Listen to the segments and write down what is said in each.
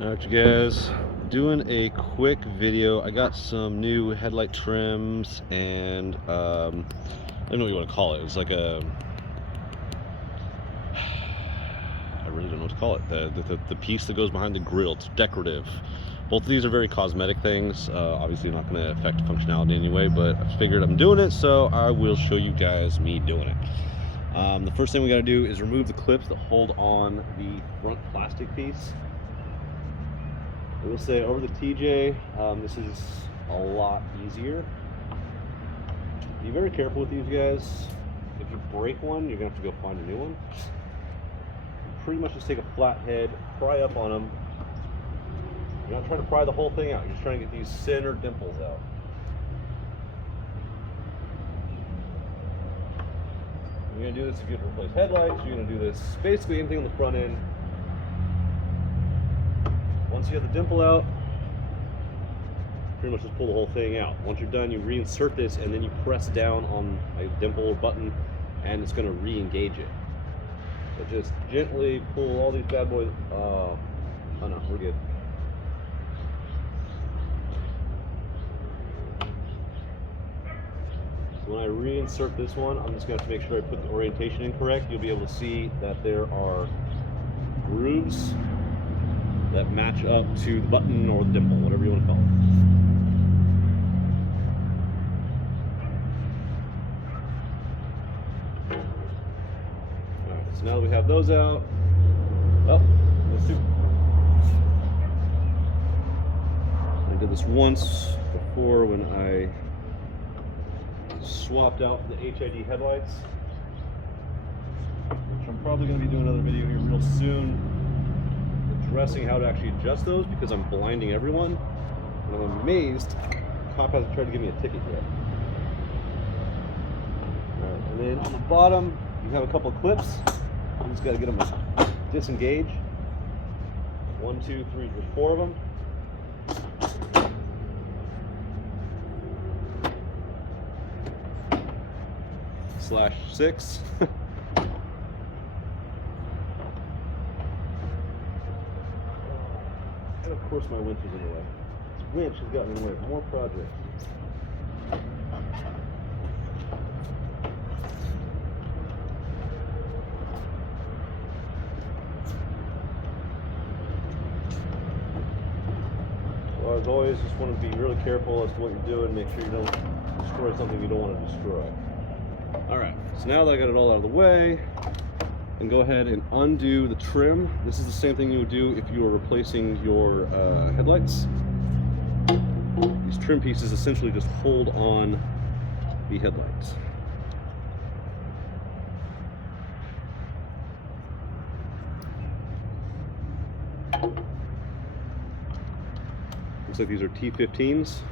Alright, you guys, doing a quick video. I got some new headlight trims and I don't know what you want to call it. It's like a, I really don't know what to call it. The piece that goes behind the grill. It's decorative. Both of these are very cosmetic things. Obviously not going to affect functionality anyway, but I figured I'm doing it, so I will show you guys me doing it. The first thing we got to do is remove the clips that hold on the front plastic piece. I will say over the TJ, this is a lot easier. Be very careful with these guys. If you break one, you're gonna have to go find a new one. You pretty much just take a flat head, pry up on them. You're not trying to pry the whole thing out. You're just trying to get these center dimples out. You're gonna do this if you have to replace headlights. You're gonna do this basically anything on the front end. Once you have the dimple out, pretty much just pull the whole thing out. Once you're done, you reinsert this and then you press down on a dimple or button and it's going to re-engage it. So just gently pull all these bad boys. Oh no, we're good. So when I reinsert this one, I'm just going to have to make sure I put the orientation in correct. You'll be able to see that there are grooves that match up to the button or the dimple, whatever you want to call it. Alright, so now that we have those out, let's do. I did this once before when I swapped out for the HID headlights, which I'm probably going to be doing another video here real soon, addressing how to actually adjust those because I'm blinding everyone, and I'm amazed the cop hasn't tried to give me a ticket yet. Alright, and then on the bottom you have a couple of clips. You just got to get them to disengage. 1, 2, 3, there's 4 of them. /6. And of course my winch is in the way. This winch has gotten in the way of more projects. Well, as always, just want to be really careful as to what you're doing. Make sure you don't destroy something you don't want to destroy. Alright, so now that I got it all out of the way, and go ahead and undo the trim. This is the same thing you would do if you were replacing your headlights. These trim pieces essentially just hold on the headlights. Looks like these are T15s.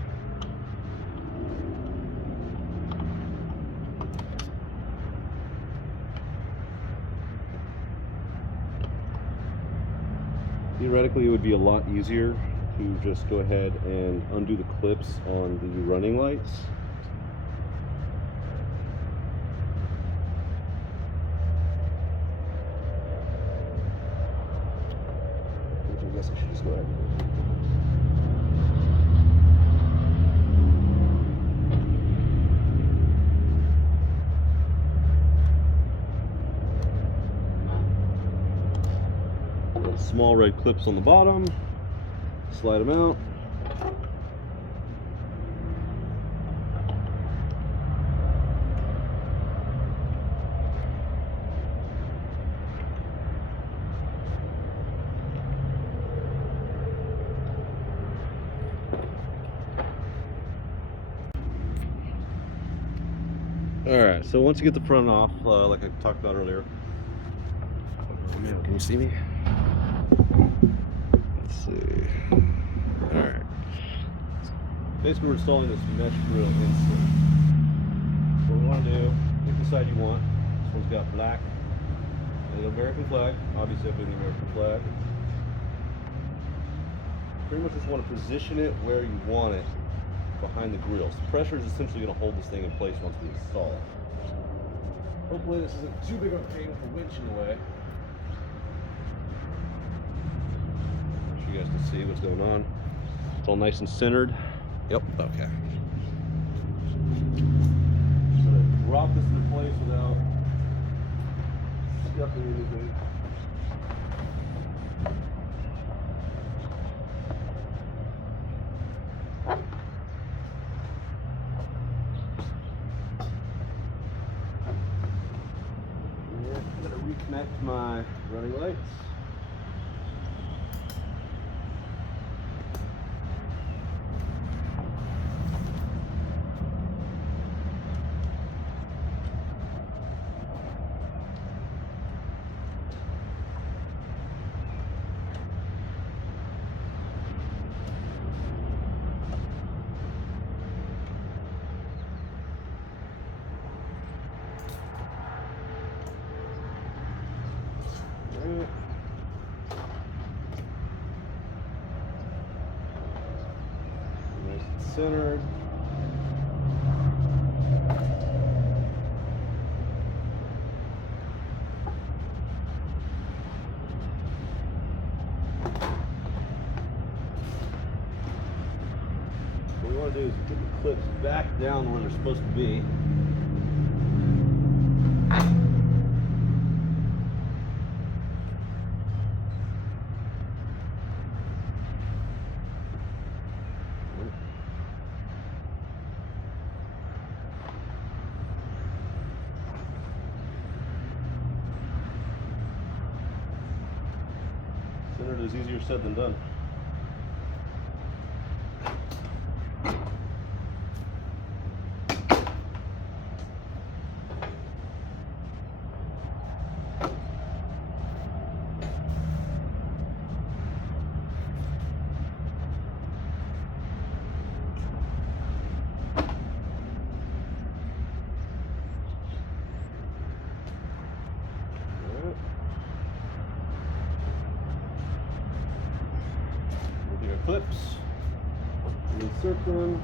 Theoretically, it would be a lot easier to just go ahead and undo the clips on the running lights. Which I guess I should just go ahead and do. Small red clips on the bottom, slide them out. Alright, so once you get the front off, like I talked about earlier. Oh man, can you see me? Let's see. Alright. Basically, we're installing this mesh grill insert. What we want to do, pick the side you want. This one's got black and the American flag. Obviously, I'm doing the American flag. Pretty much just want to position it where you want it behind the grill. So pressure is essentially going to hold this thing in place once we install it. Hopefully, this isn't too big of a pain with the winch in the way. You guys Let's see what's going on. It's all nice and centered. Yep, okay. I'm gonna drop this into place without scuffing anything. I'm gonna reconnect my running lights. Nice and centered. What we want to do is get the clips back down where they're supposed to be. Centered is easier said than done. Your clips, insert them.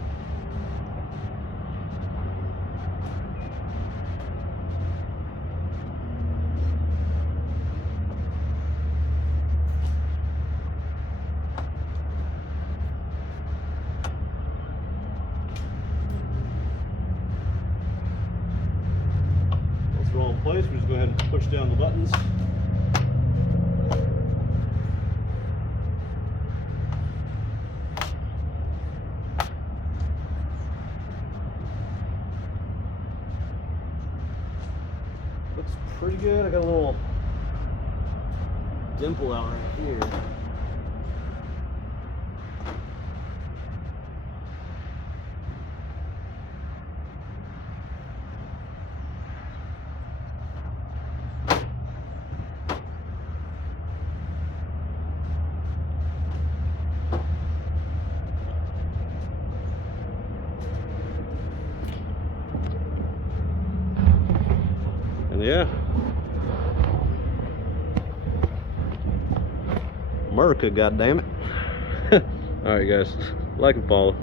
Once they're all in place, we just go ahead and push down the buttons. Looks pretty good. I got a little dimple out right here. And yeah, America, goddammit. All right, guys, like and follow.